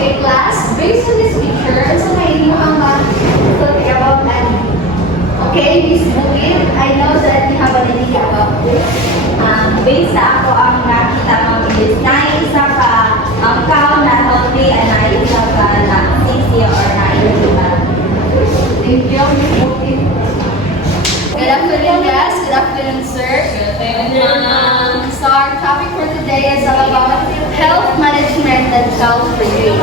Okay, class, based on this picture, so may mo ang talking about okay, Miss Bukid, I know that you have an idea about this. Based sa ako ang nakita ng is na isa ka ang cow na healthy and na isa ka na sexy or na illegal. Thank you, Miss Bukid. Good afternoon, guys. Good afternoon, sir. So our topic for today is all about health management and health review.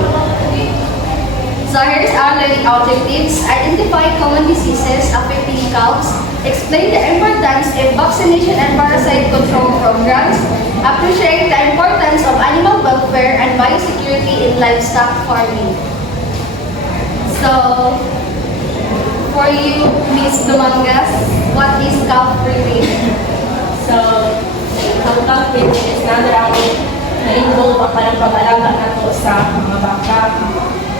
So here's our learning objectives. Identify common diseases affecting cows. Explain the importance of vaccination and parasite control programs. Appreciate the importance of animal welfare and biosecurity in livestock farming. So, for you, Ms. Dumangas, what is calf breeding? So, ang cow breeding is na na-involve ang parang pag-alaga na to sa mga baka.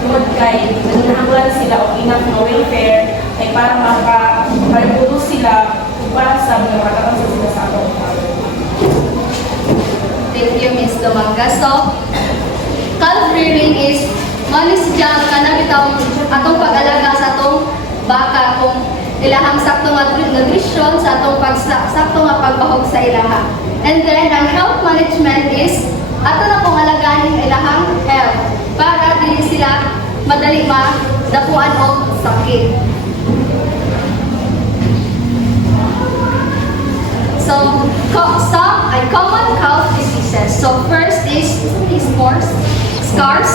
Tungod kay nagnahangulan sila o enough na welfare ay para makareproduce sila para sa mga makatapos sila sa atong Thank you, Ms. Dumangas. So, calf rearing is manis dyan ka na bitang atong pag-alaga sa atong baka kung ilahang saktong nutrition sa atong saktong nga pagbahog sa ilaha. And then, ang health management is ato na pong alagaan yung ilahang health para dili sila madali madapuan og sakit. So, some common calf diseases. So, first is scars. Scars?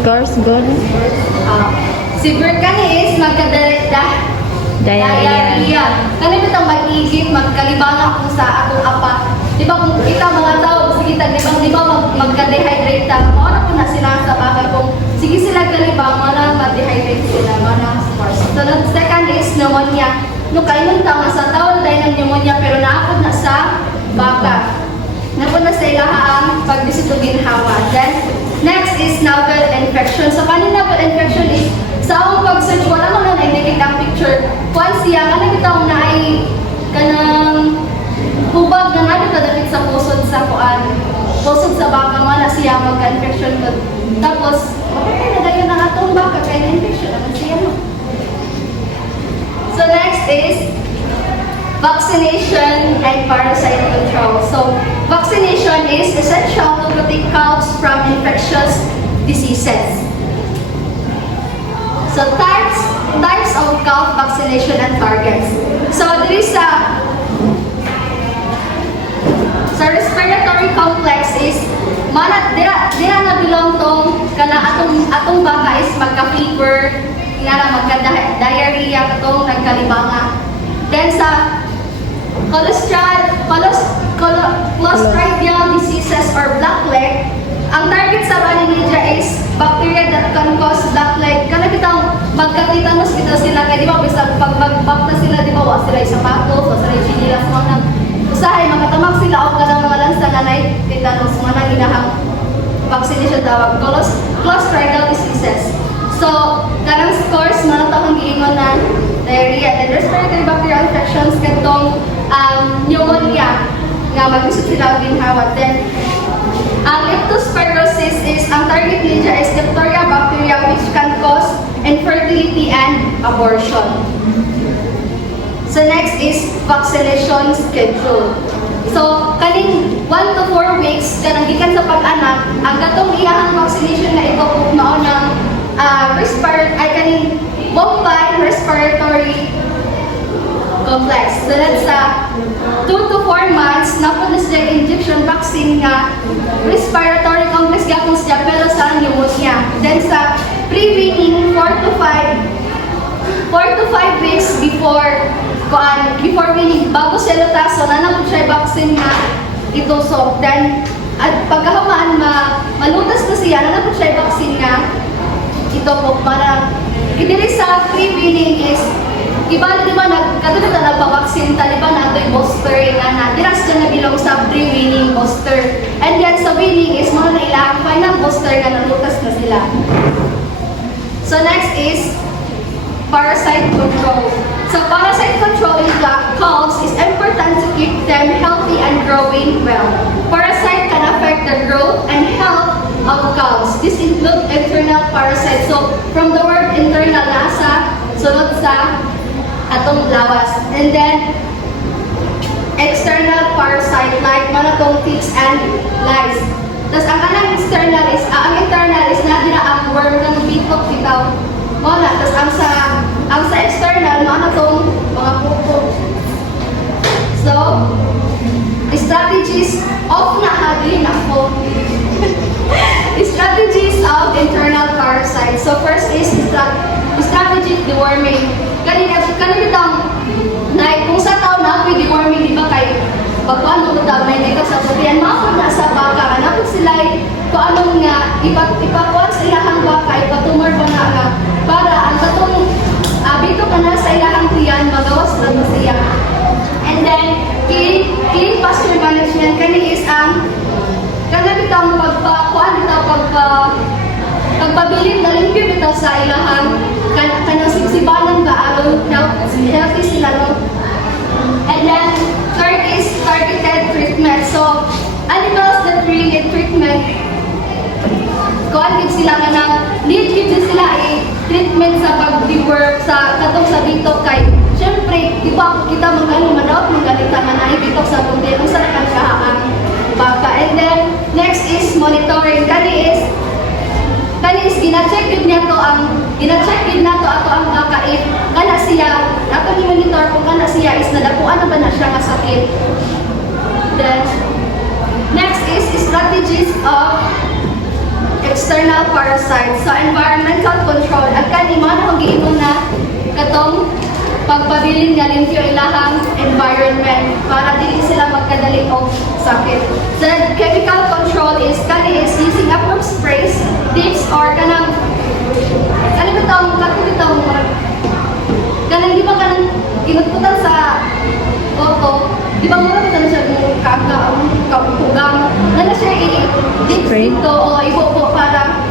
Scars, good. Severe kani is diarrhea. Kani bitang mag-igit, magkalibanga kung sa atong apa. Di ba kung kita mga tao, sige di ba magka-dehydrate ta, mauna po na sila sa baka kung sige sila kalibang, mauna ma-dehydrate sila, mauna scars. So, the second is pneumonia. No kaingon ta nga sa tao dahil ng pneumonia pero naapod na sa baka. Naapod na sa ilaha ang pagbisito ginhawa. Then, next is novel infection. So, kanin novel infection is sa akong pag-search, wala mo na na-indicate ang picture. Once siya, kanang kitang na ay kanang hubag na nga dapit sa pusod sa kuan. Pusod sa baka mo na siya magka-infection. Tapos, okay na dayon na atong baka kaya na-infection naman siya mo. So next is vaccination and parasite control. So vaccination is essential to protect cows from infectious diseases. So types of calf vaccination and targets. So there is respiratory complex is dira na belong tong kana atong baka is magka-fever nga magka-diarrhea katong nagkalibanga. Then sa clostridial diseases or blackleg, ang target sa Vanillija is bacteria that can cause blackleg. Kana kitang magka-tetanus kita sila kay di ba bisag pag magbakta sila di ba wa sila sapatos, wa sila chinelas mo nang usahay makatamag sila og kanang mga lansa na nay tetanus mo nang inahang vaccination tawag clostridial diseases. So, karang scores, manatang giingon na diarrhea and respiratory bacterial infections katong pneumonia nga mag-isip sila ang ginhawa. Then, ang leptospirosis is, ang target niya is Diphtheria bacteria which can cause infertility and abortion. So, next is vaccination schedule. So, kaning 1 to 4 weeks, kanang gikan sa pag-anak, ang gatong iyahang vaccination na ipapuk mao ng bovine respiratory complex. So that's 2 to 4 months na po na siya injection vaccine nga respiratory complex gapon siya pero sa pneumonia. Then sa pre-weaning 4 to 5 weeks before weaning bago siya lutaso na naman siya vaccine nga itusok. Then at pagkahamaan malutas na siya na naman siya vaccine nga ito po para dili sa pre-weaning is iba di ba katulad na nagpa-vaccine taliban na ito'y booster nga na diras dyan na bilong sa pre-weaning booster and then sa weaning is mga na ilang final booster nga nalutas na sila. So next is parasite control. So parasite control in cows is important to keep them healthy and growing well. Parasite can affect the growth and health of cows. This includes internal parasites. So, from the word internal, nasa, sunod sa atong lawas. And then, external parasite like manatong ticks and lice. Tapos ang kanang external is, ang internal is na dira ang worm ng bitok bitaw. Wala. Tapos ang sa external, manatong mga pupo. So, strategies of nahagin ako. Strategies of internal parasites. So first is strategic deworming. Kanina na kung sa tao na pwede deworming, di ba kay pagpaano ko tao may dito sa putihan, mga na sa baka, anak sila paano nga ipakuan sa ilahang baka, ipatumor pa na para ang katong bito ka na sa ilahang tiyan, magawas na ito siya. And then, clean pasture management, kani is ang kanang pagpabilin na limpyo bitaw sa ilahang kanang siksibanan ba aron healthy sila, no? And then third is targeted treatment. So animals that really need treatment, kuan gid sila kanang need gid sila treatment sa pag-deworm sa katong sa bitok kay syempre di ba kita mandaot mangalita man ay bitok sa bunde kung sa kahaan baka. And then next is monitoring. Kani is gina-check gid nato ato ang baka if kana siya ato ni monitor kung kana siya is nadapuan na ba na siya nga sakit. Then next is strategies of external parasites. So environmental control. Agkan imo na giingon na katong pagpabilin nga limpyo ilahang environment para dili sila magkadali og sakit. Then chemical control is kani is using appropriate sprays, dips or kanang kanang di ba kanang inutputan sa koko, di ba mura ba siya kapugang na siya i-dip dito o ibubo para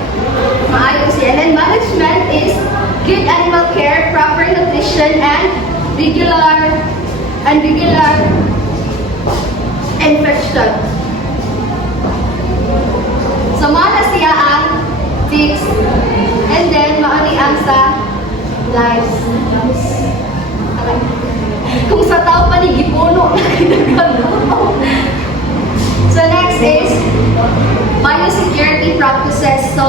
maayos siya. And then management is good animal care, proper nutrition, and regular infection. So mana siya ang ticks, and then maani ang sa lice. Kung sa tao pa ni gipuno. So next is biosecurity practices. So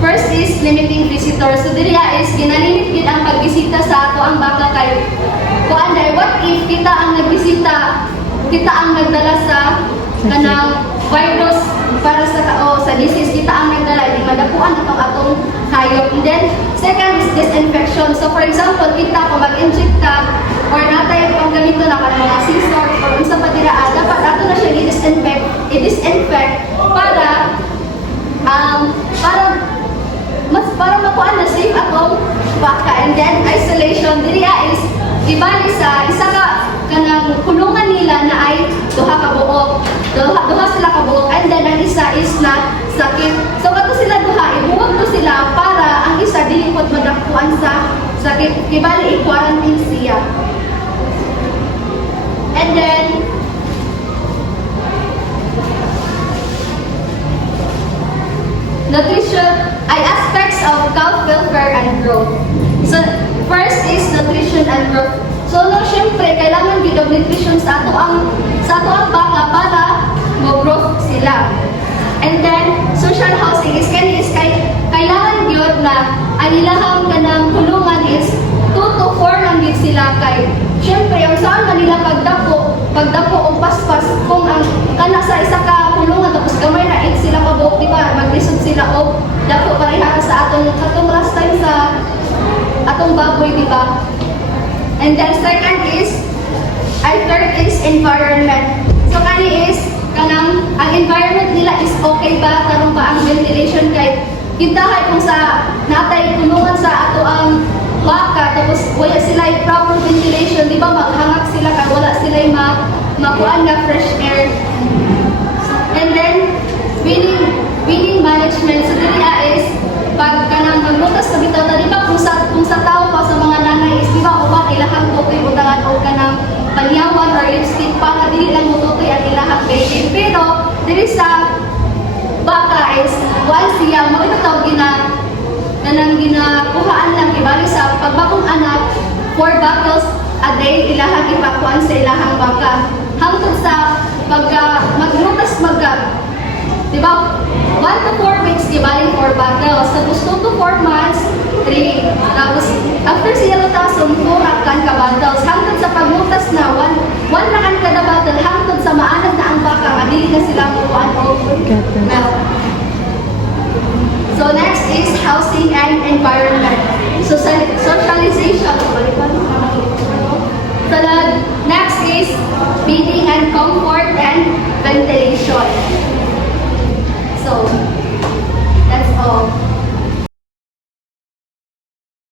first is limiting visitors. So diriya is ginalimit gid ang pagbisita sa ato ang baka kay kuan dai what if kita ang nagbisita, kita ang nagdala sa kanang virus para sa tao sa disease, kita ang nagdala di madapuan atong atong hayop. And then second is disinfection. So for example, kita kung mag-inject ka or natay pang ganito na kanang mga scissor or unsa pa dira dapat ato na siya i-disinfect para para makuha na safe atong baka. And then isolation diriya is ibali sa isa ka kanang kulungan nila na ay duha sila ka buok, and then ang isa is na sakit. So kato sila duha ibuwag to sila para ang isa dili pod madakuan sa sakit, ibali i-quarantine siya. And then nutrition ay aspects of cow welfare and growth. So first is nutrition and growth. So no, syempre kailangan gid og nutrition sa ato ang baka para mo-growth sila. And then social housing is kailangan gyud na ang ilahang kanang kulungan is 2 to 4 lang gid sila kay syempre ang saan man nila pagdako o paspas kung ang kana sa isa ka kulungan tapos gamay na 8 sila ka buok, di ba maglisod sila og dako pareha sa atong last time sa atong baboy, di ba? And then third is environment. So kani is kanang ang environment nila is okay ba, karon ba ang ventilation kay kintahay kung sa natay kulungan sa ato ang baka tapos wala sila proper ventilation, di ba maghangak sila kay wala sila makuan nga fresh air. And then feeding management. So dili is pag kanang maglutas ka bitaw na, di ba kung sa tao pa sa mga nanay is di ba uban ilahang tutoy utangan o kanang panyawan or lipstick para dili lang mututoy ang ilahang baby. Pero dili sa once siya, makita kanang ginakuhaan lang ibali sa pagbakong anak 4 bottles a day ilahang ipakuan sa ilahang baka hangtod sa maglutas diba 1 to 4 weeks ibali 4 bottles tapos 2 to 4 months 3 tapos after siya lutason 4 kan ka bottles